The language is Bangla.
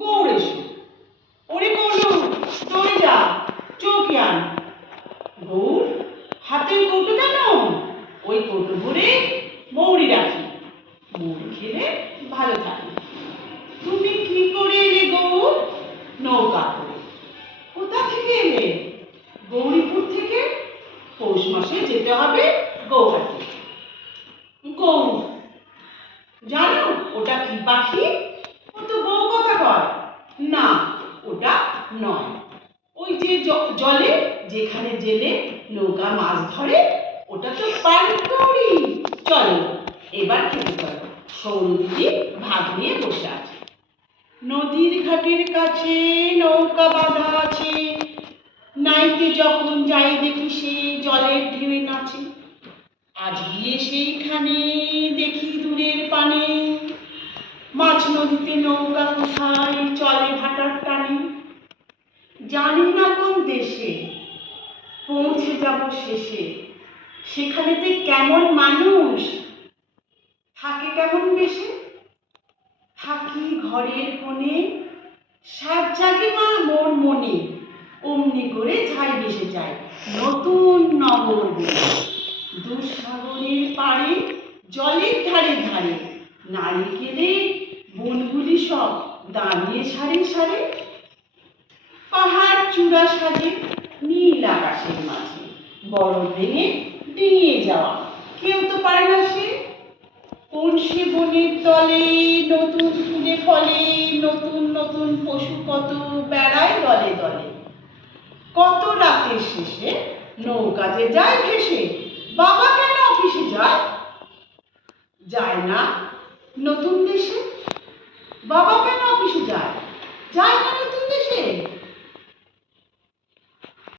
গৌড় এসো। ওরে গৌর, দই যা, চৌকি আন। গৌর, হাতের কৌটো কেন? ওই কৌটো ভরে মৌরি রাখি, মৌরি খেলে ভালো থাকে। তুমি কি করে এলে গৌর? নৌকা করে। কোথা থেকে এলে? গৌরীপুর থেকে। পৌষ মাসে যেতে হবে গৌহাটি। গৌর, জানো ওটা কি পাখি? ও তো বউ কথা কয়। না, ওটা নয়। ওই যে জলে যেখানে জেলে নৌকা মাছ ধরে, ওটা তো পানকৌড়ি। চলো এবার খেতে চলো। সৌরদিদি ভাত নিয়ে বসে আছে। নদীর ঘাটের কাছে নৌকা বাঁধা আছে, নাইতে যখন যাই দেখি সে জলের ঢেউয়ে নাচে। আজ গিয়ে সেইখানে দেখি দূরের পানে, মাঝ নদীতে নৌকা কোথায় চলে ভাটার টানে। জানি না কোন দেশে, পৌঁছে যাব শেষে। সেখানেতে কেমন মানুষ থাকে, কেমন বেশে। থাকি ঘরের কোণে, সাত জাগে মা মোর মনে। অমনি করে ছাই ভেসে যায় নতুন নগর বনে। দুঃসাগরের পাড়ে জলের ধারে ধারে, নারিকেলের বনগুলি সব দাঁড়িয়ে সারে সারে। পাহাড় চূড়া সাজে নীল আকাশের মাঝে, বড় ভেঙে ডিঙিয়ে যাওয়া কেউ তো পারে না সে। কোন সে বনের তলে নতুন ফুলে ফলে, নতুন নতুন পশু কত বেড়ায় দলে দলে। কত রাতের শেষে নৌকা যে যায় ভেসে, বাবা কেন অফিসে যায়? যায় না নতুন দেশে? বাবা কেন